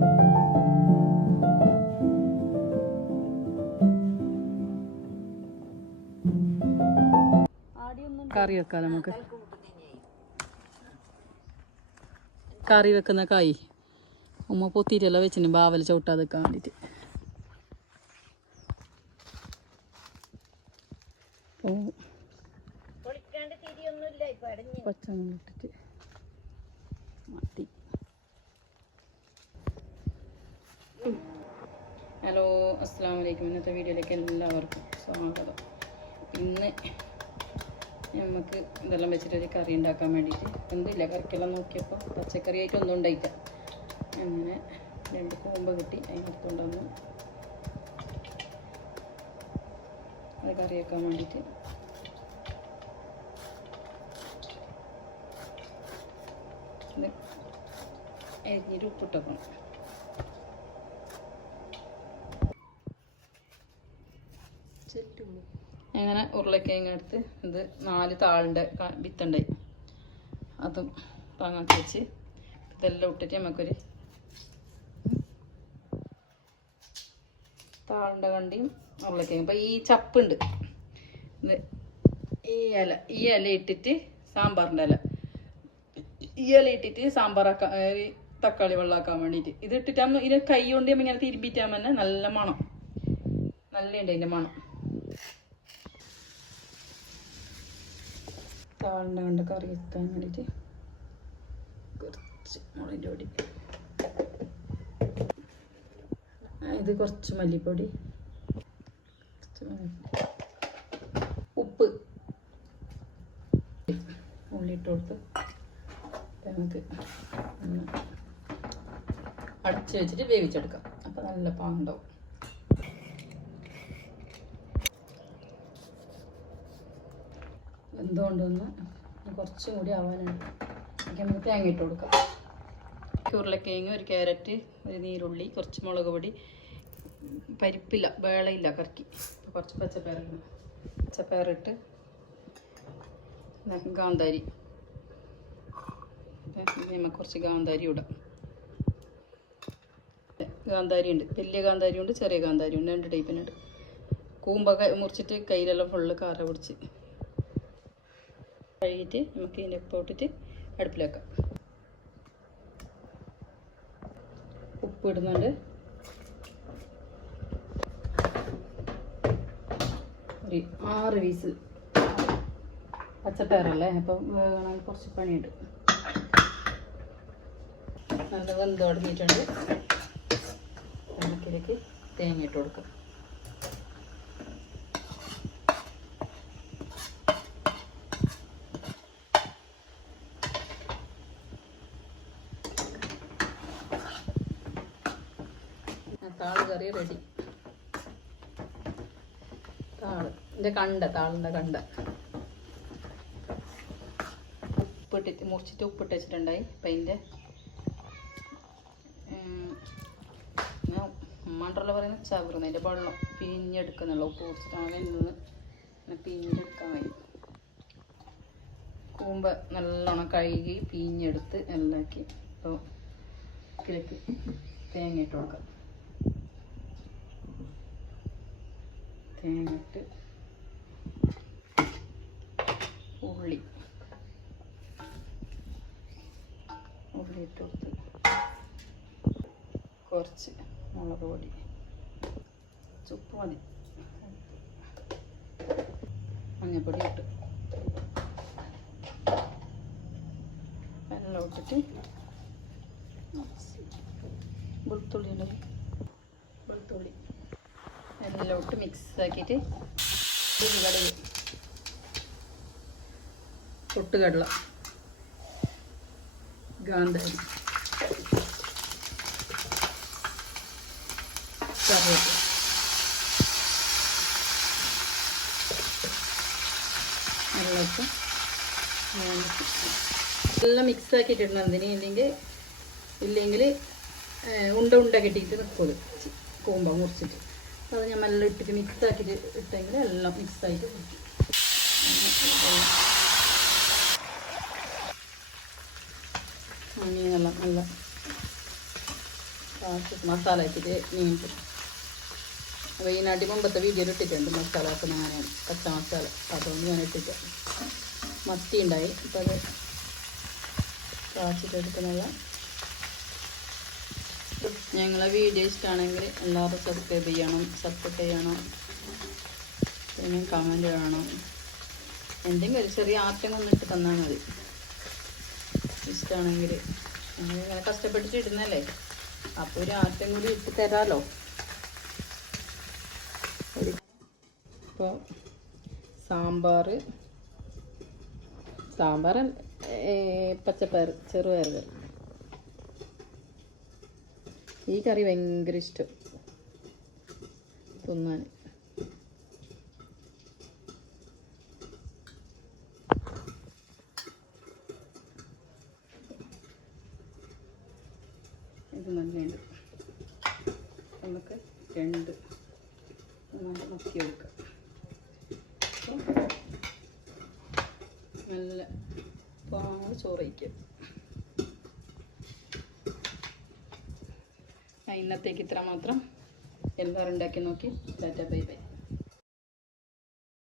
കറി വെക്കാം നമുക്ക്. കറി വെക്കുന്ന കായ് ഉമ്മ പൊത്തിയിട്ടെല്ലാം വെച്ചിന് ബാവൽ ചവിട്ടാതെക്കാൻ വേണ്ടിയിട്ട്. പച്ചമുളക് ഇട്ടിട്ട് മതി. ഹലോ, അസ്സലാമു അലൈക്കും. ഇന്നത്തെ വീഡിയോയിലേക്ക് എല്ലാവർക്കും സ്വാഗതം. ഇന്ന് നമുക്ക് ഇതെല്ലാം വെച്ചിട്ടൊരു കറി ഉണ്ടാക്കാൻ വേണ്ടിയിട്ട് എന്തില്ല കറിക്കെല്ലാം നോക്കിയപ്പോൾ പച്ചക്കറിയായിട്ട് ഒന്നും ഉണ്ടായിക്കാം. അങ്ങനെ 2 കൂമ്പ കിട്ടി, അതിനടുത്തുകൊണ്ട് വന്നു അത് കറി വെക്കാൻ വേണ്ടിയിട്ട്. ഇത് അരിഞ്ഞിട്ട് ഉപ്പിട്ടേക്കണം. അങ്ങനെ ഉരുളക്കിഴങ്ങ് എടുത്ത് ഇത് 4 താളിൻ്റെ വിത്തുണ്ടായി, അതും പാങ്ങാക്കി വെച്ച് ഇതെല്ലാം ഇട്ടിട്ട് നമുക്കൊരു താളിൻ്റെ കണ്ടിയും ഉരുളക്കിഴങ്ങ്. അപ്പം ഈ ചപ്പുണ്ട്, ഇത് ഈ ഇല ഇട്ടിട്ട് സാമ്പാറിൻ്റെ ഈ ഇല ഇട്ടിട്ട് സാമ്പാറാക്കാൻ തക്കാളി വെള്ളമാക്കാൻ വേണ്ടിയിട്ട് ഇത് ഇട്ടിട്ടാകുമ്പോൾ ഇതിന് കൈ കൊണ്ട് ഇങ്ങനെ തിരുമ്പിയിട്ടാകുമ്പോൾ തന്നെ നല്ല മണം, നല്ല ഉണ്ട് അതിൻ്റെ മണം. താളിൻ്റെ കണ്ട് കറി വെക്കാൻ വേണ്ടിയിട്ട് കുറച്ച് മുളകിൻ്റെ പൊടി, ഇത് കുറച്ച് മല്ലിപ്പൊടി, ഉപ്പ്, ഉള്ളിയിട്ട് കൊടുത്ത് നമുക്ക് അടച്ച് വെച്ചിട്ട് വേവിച്ചെടുക്കാം. അപ്പം നല്ല പാങ്ങുണ്ടാവും. എന്തുകൊണ്ടൊന്ന് കുറച്ചും കൂടി ആവാനുണ്ട്. നമുക്ക് തേങ്ങ ഇട്ട് കൊടുക്കാം. ഉരുളക്കിഴങ്ങ്, ഒരു ക്യാരറ്റ്, ഒരു നീരുള്ളി, കുറച്ച് മുളക് പൊടി, പരിപ്പില്ല വേളയില്ല കറക്കി, കുറച്ച് പച്ചപ്പയറിട്ട് ഗാന്ധാരി, നമുക്ക് കുറച്ച് ഗാന്ധാരി ഇടാം. ഗാന്ധാരി ഉണ്ട്, വലിയ ഗാന്ധാരി ഉണ്ട്, ചെറിയ ഗാന്ധാരി ഉണ്ട്, 2 ടൈപ്പിനുണ്ട്. കൂമ്പൊക്കെ മുറിച്ചിട്ട് കയ്യിലെല്ലാം ഫുള്ള് കാറ പിടിച്ച് കഴുകിയിട്ട് നമുക്ക് ഇതിൻ്റെ ഉപ്പ് ഇട്ടിട്ട് അടുപ്പിലാക്കാം. ഉപ്പ് ഇടുന്നുണ്ട്, ഒരു 6 വീസിൽ. പച്ചപ്പയറല്ലേ, അപ്പം വേണമെങ്കിൽ കുറച്ച് പണിയുണ്ട്. നല്ല വെന്ത് തുടങ്ങിയിട്ടുണ്ട്. നമുക്കിതിലേക്ക് തേങ്ങ ഇട്ട് കൊടുക്കാം. താള് കറി റെഡി. താളിൻ്റെ കണ്ട ഉപ്പിട്ടിട്ട് മുറിച്ചിട്ട് ഉപ്പിട്ട് വെച്ചിട്ടുണ്ടായി. അപ്പം അതിൻ്റെ ഉമ്മാണ്ടുള്ള പറയുന്നത് ചവറുന്ന അതിൻ്റെ വെള്ളം പിഴിഞ്ഞെടുക്കുന്നുള്ള ഉപ്പ് കുടിച്ചിട്ടാണ് നിന്ന് പിഴിഞ്ഞെടുക്കാൻ കഴിയും. കൂമ്പ് നല്ലോണം കഴുകി പിഴിഞ്ഞെടുത്ത് എല്ലാക്കി. അപ്പോൾ ഇതിലേക്ക് തേങ്ങ ഇട്ട് കൊടുക്കാം. തേങ്ങ ഇട്ട് ഉള്ളി ഇട്ട് കൊടുത്ത് കുറച്ച് മുളക് പൊടി, ഉപ്പ് മതി, മഞ്ഞൾപ്പൊടി ഇട്ട് എല്ലാം ഇട്ടിട്ട് വെളുത്തുള്ളി എല്ലാം ഇട്ട് മിക്സ് ആക്കിയിട്ട് കടുക്, പൊട്ടുകടല, ഗാന്ധാരി, കറിവേപ്പില എല്ലാം മിക്സ് ആക്കിയിട്ടുണ്ട്. എന്തിന് ഇല്ലെങ്കിൽ ഉണ്ട കെട്ടിയിട്ട് നിൽക്കും കൂമ്പ മുറിച്ചിട്ട്. അത് ഞാൻ നല്ല ഇട്ടിട്ട് മിക്സ് ആക്കിയിട്ട് ഇട്ടെങ്കിൽ എല്ലാം മിക്സായിട്ട് മീനെല്ലാം നല്ല മസാല ഇട്ടിട്ട് നീണ്ടു. അപ്പോൾ ഈ നാട്ടി മുമ്പത്തെ വീഡിയോയിൽ ഇട്ടിട്ടുണ്ട് മസാല ആക്കുന്ന അങ്ങനെയാണ്, പച്ച മസാല. അതുകൊണ്ട് ഞാൻ ഇട്ടിട്ട് മത്തി ഉണ്ടായി. അപ്പോൾ അത് കാച്ചിട്ടെടുക്കുന്നുള്ള. ഞങ്ങളെ വീഡിയോ ഇഷ്ടമാണെങ്കിൽ എല്ലാവരും സബ്സ്ക്രൈബ് ചെയ്യണം, സപ്പോർട്ട് ചെയ്യണം, പിന്നെ കമൻറ്റ് ചെയ്യണം. എന്തെങ്കിലും ഒരു ചെറിയ ആർട്ടം കൊണ്ടിട്ട് തന്നാൽ മതി. ഇഷ്ടമാണെങ്കിൽ ഇങ്ങനെ കഷ്ടപ്പെട്ടിട്ട് ഇടുന്നല്ലേ, അപ്പോൾ ഒരു ആർട്ടം കൂടി ഇട്ട് തരാമല്ലോ. ഇപ്പോൾ സാമ്പാർ പച്ചപ്പയർ ചെറുപയർ കറി. ഈ കറി ഭയങ്കര ഇഷ്ടം തിന്നാൻ. ഇത് നല്ലുണ്ട്. നമുക്ക് രണ്ട് മത്തി എടുക്കാം. നല്ല പാട് ചോറ് വയ്ക്കും. ഇന്നത്തേക്ക് ഇത്ര മാത്രം. എല്ലാവരും ഉണ്ടാക്കി നോക്കി. Tata bye bye.